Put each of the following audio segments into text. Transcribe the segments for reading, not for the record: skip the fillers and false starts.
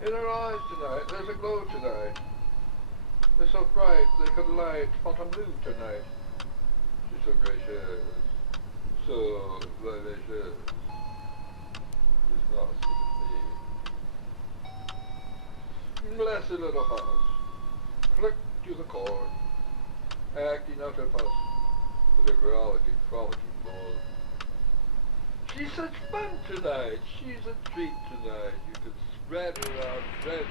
In her eyes tonight, there's a glow tonight. They're so bright, they could light Fontainebleau tonight. She's so gracious, so vivacious. She's not me. Blessed little house, click to the chord, acting out her fuss with a frolicking ball. She's such fun tonight, she's a treat tonight. You can spread around bread.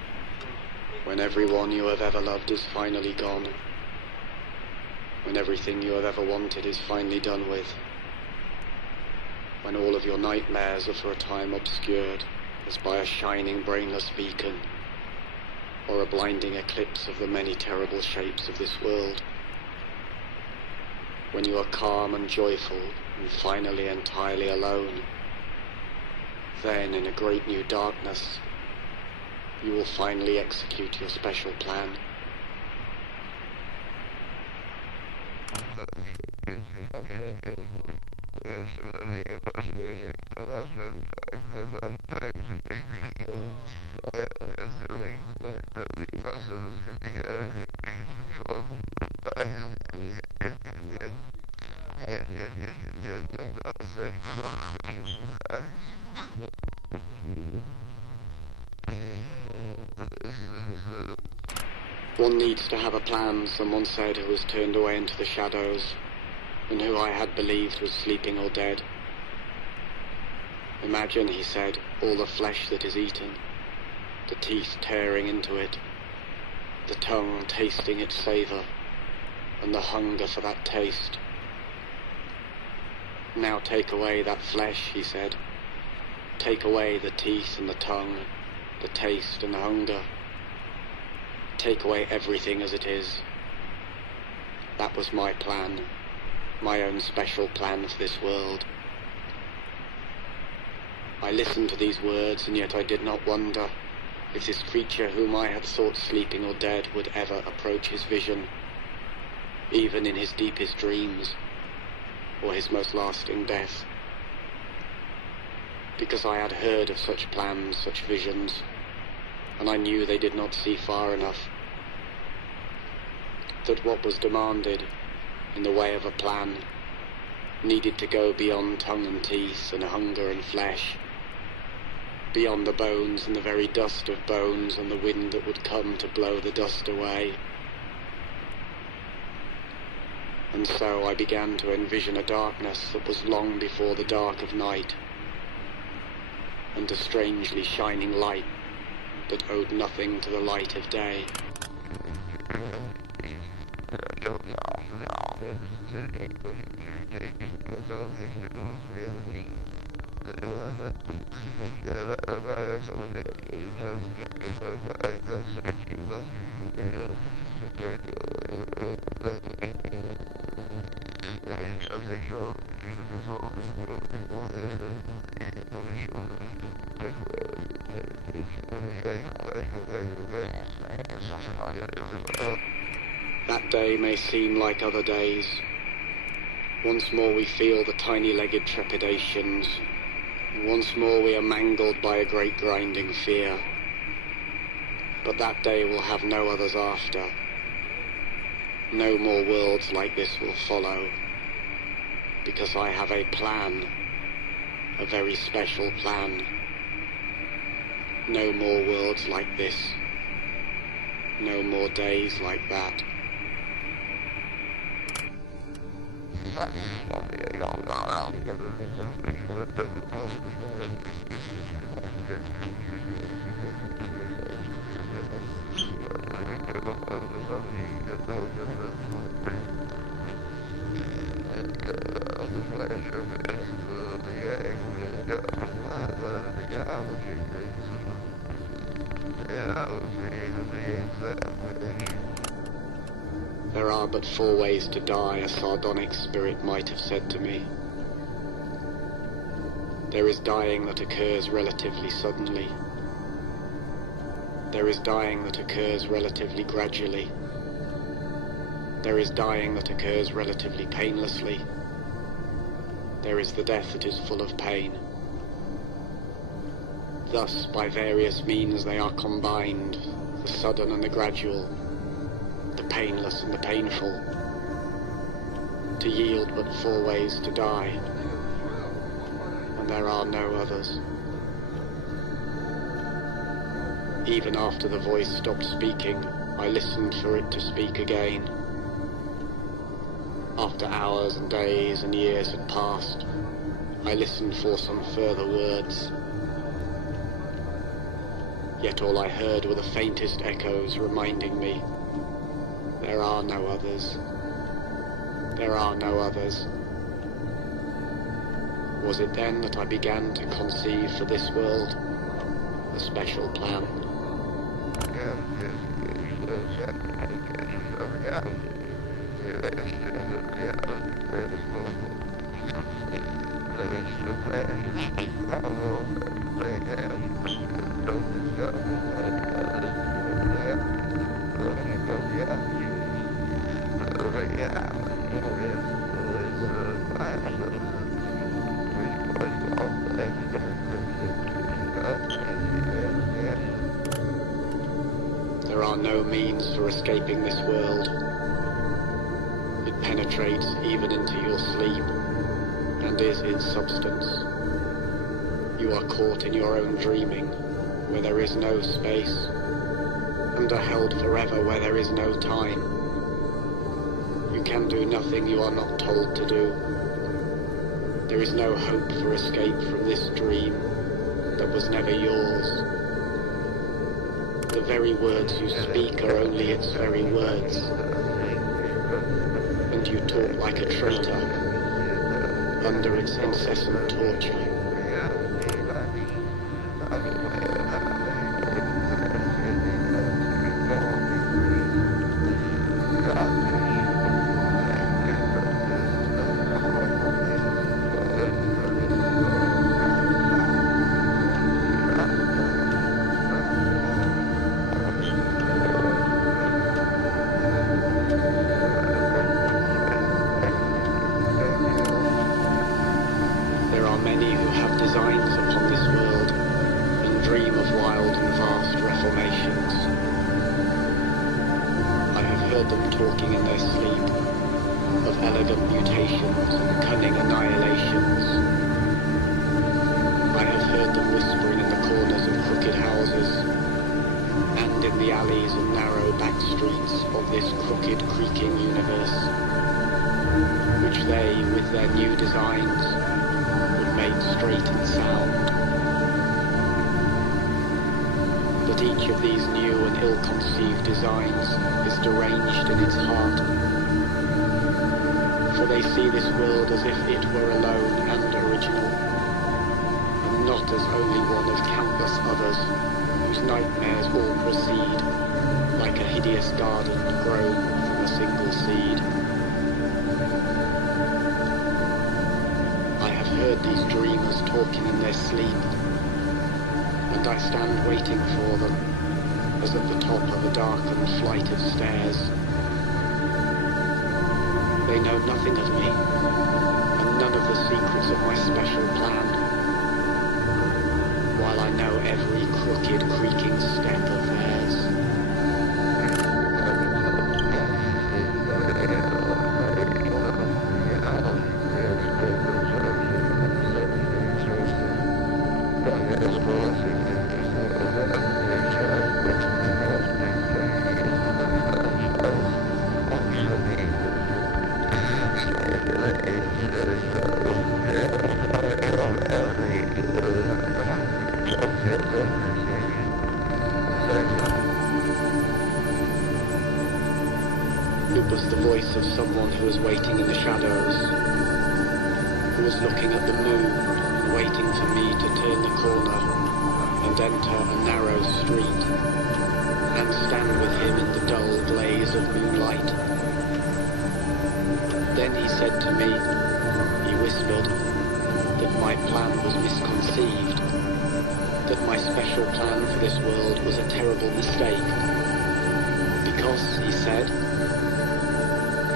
When everyone you have ever loved is finally gone, when everything you have ever wanted is finally done with, when all of your nightmares are for a time obscured as by a shining brainless beacon, or a blinding eclipse of the many terrible shapes of this world, when you are calm and joyful and finally entirely alone, then in a great new darkness, you will finally execute your special plan. One needs to have a plan, someone said, who was turned away into the shadows, and who I had believed was sleeping or dead. Imagine, he said, all the flesh that is eaten, the teeth tearing into it, the tongue tasting its savour, and the hunger for that taste. Now take away that flesh, he said. Take away the teeth and the tongue, the taste and the hunger. Take away everything as it is. That was my plan, my own special plan for this world. I listened to these words, and yet I did not wonder if this creature whom I had thought sleeping or dead would ever approach his vision, even in his deepest dreams, or his most lasting death. Because I had heard of such plans, such visions, and I knew they did not see far enough. That what was demanded in the way of a plan needed to go beyond tongue and teeth and hunger and flesh, beyond the bones and the very dust of bones and the wind that would come to blow the dust away. And so I began to envision a darkness that was long before the dark of night, and a strangely shining light that owed nothing to the light of day. That day may seem like other days. Once more we feel the tiny-legged trepidations. Once more we are mangled by a great grinding fear. But that day will have no others after. No more worlds like this will follow. Because I have a plan. A very special plan. No more worlds like this. No more days like that. There are but 4 ways to die, a sardonic spirit might have said to me. There is dying that occurs relatively suddenly. There is dying that occurs relatively gradually. There is dying that occurs relatively painlessly. There is the death that is full of pain. Thus, by various means they are combined, the sudden and the gradual, the painless and the painful, to yield but 4 ways to die, and there are no others. Even after the voice stopped speaking, I listened for it to speak again. After hours and days and years had passed, I listened for some further words. Yet all I heard were the faintest echoes reminding me, there are no others. There are no others. Was it then that I began to conceive for this world a special plan? There are no means for escaping this world. It penetrates even into your sleep, and is its substance. You are caught in your own dreaming, where there is no space, and are held forever where there is no time. You can do nothing you are not told to do. There is no hope for escape from this dream that was never yours. The very words you speak are only its very words, and you talk like a traitor under its incessant torture. Many who have designs upon this world and dream of wild and vast reformations. I have heard them talking in their sleep of elegant mutations and cunning annihilations. I have heard them whispering in the corners of crooked houses and in the alleys and narrow back streets of this crooked, creaking universe, which they, with their new designs, made straight and sound. But each of these new and ill-conceived designs is deranged in its heart, for they see this world as if it were alone and original, and not as only one of countless others whose nightmares all proceed, like a hideous garden grown from a single seed. Heard these dreamers talking in their sleep, and I stand waiting for them, as at the top of a darkened flight of stairs. They know nothing of me, and none of the secrets of my special plan, while I know every crooked, creaking step of theirs. It was the voice of someone who was waiting in the shadows, who was looking at the moon and waiting for me to turn the corner and enter a narrow street and stand with him in the dull blaze of moonlight. Then he said to me, he whispered, that my plan was misconceived, that my special plan for this world was a terrible mistake, because, he said,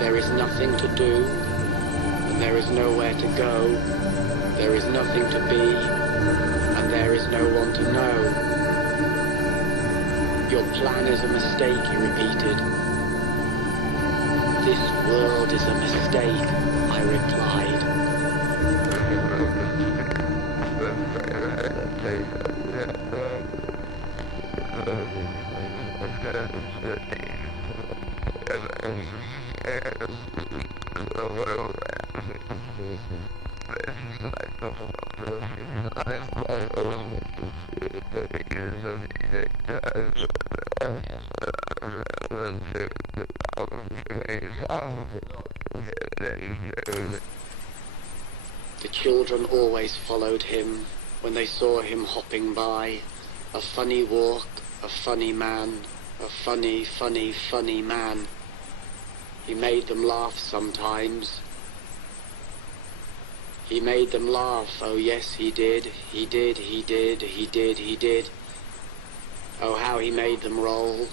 there is nothing to do, and there is nowhere to go, there is nothing to be, and there is is no one to know. Your plan is a mistake, he repeated. This world is a mistake, I replied. The children always followed him when they saw him hopping by. A funny walk, a funny man, a funny, funny, funny man. He made them laugh sometimes. He made them laugh, oh yes he did, he did, he did, he did, he did. Oh how he made them roll.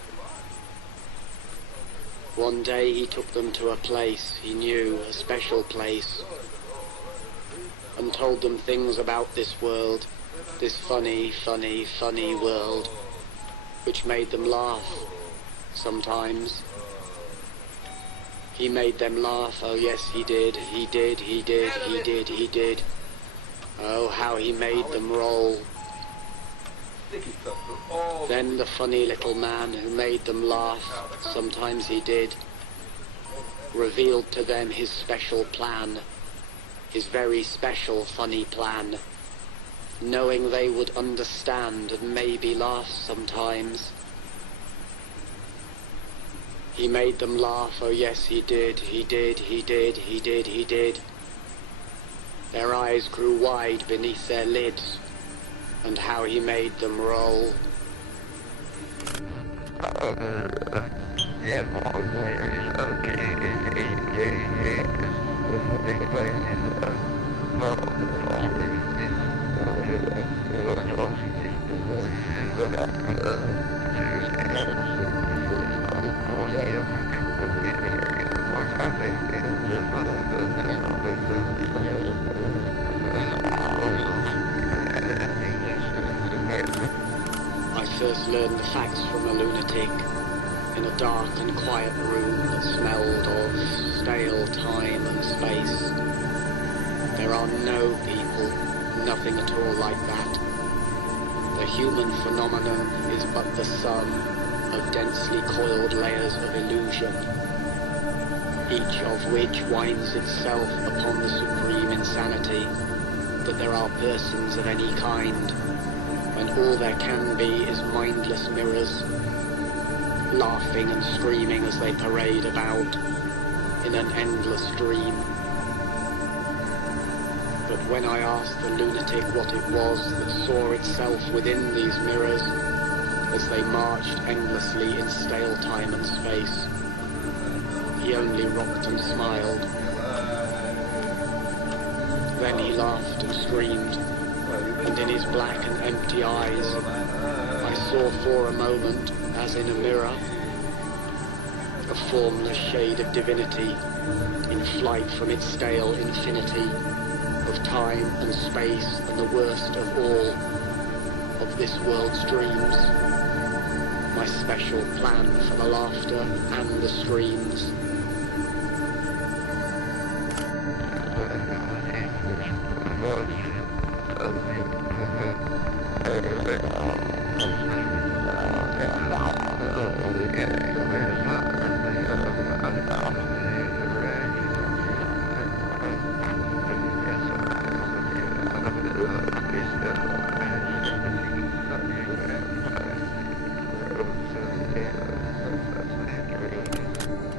One day he took them to a place he knew, a special place, and told them things about this world, this funny, funny, funny world, which made them laugh sometimes. He made them laugh, oh yes he did, he did, he did, he did, he did. Oh how he made them roll. Then the funny little man who made them laugh, sometimes he did, revealed to them his special plan, his very special funny plan, knowing they would understand and maybe laugh sometimes. He made them laugh, oh yes he did, he did, he did, he did, he did. Their eyes grew wide beneath their lids, and how he made them roll. I first learned the facts from a lunatic in a dark and quiet room that smelled of stale time and space. There are no people, nothing at all like that. The human phenomenon is but the sum of densely coiled layers of illusion, each of which winds itself upon the supreme insanity that there are persons of any kind, when all there can be is mindless mirrors, laughing and screaming as they parade about in an endless dream. But when I asked the lunatic what it was that saw itself within these mirrors as they marched endlessly in stale time and space, he only rocked and smiled. Then he laughed and screamed, and in his black and empty eyes I saw for a moment, as in a mirror, a formless shade of divinity in flight from its stale infinity of time and space and the worst of all of this world's dreams, my special plan for the laughter and the screams.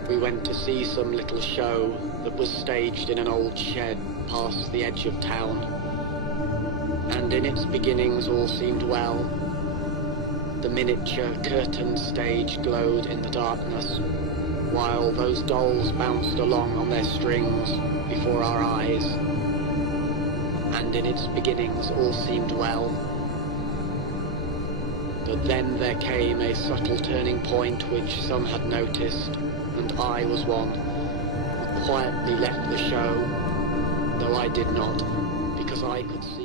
We went to see some little show that was staged in an old shed past the edge of town, and in its beginnings all seemed well. The miniature curtained stage glowed in the darkness, while those dolls bounced along on their strings before our eyes, and in its beginnings all seemed well. But then there came a subtle turning point which some had noticed, and I was one, who quietly left the show, though I did not, because I could see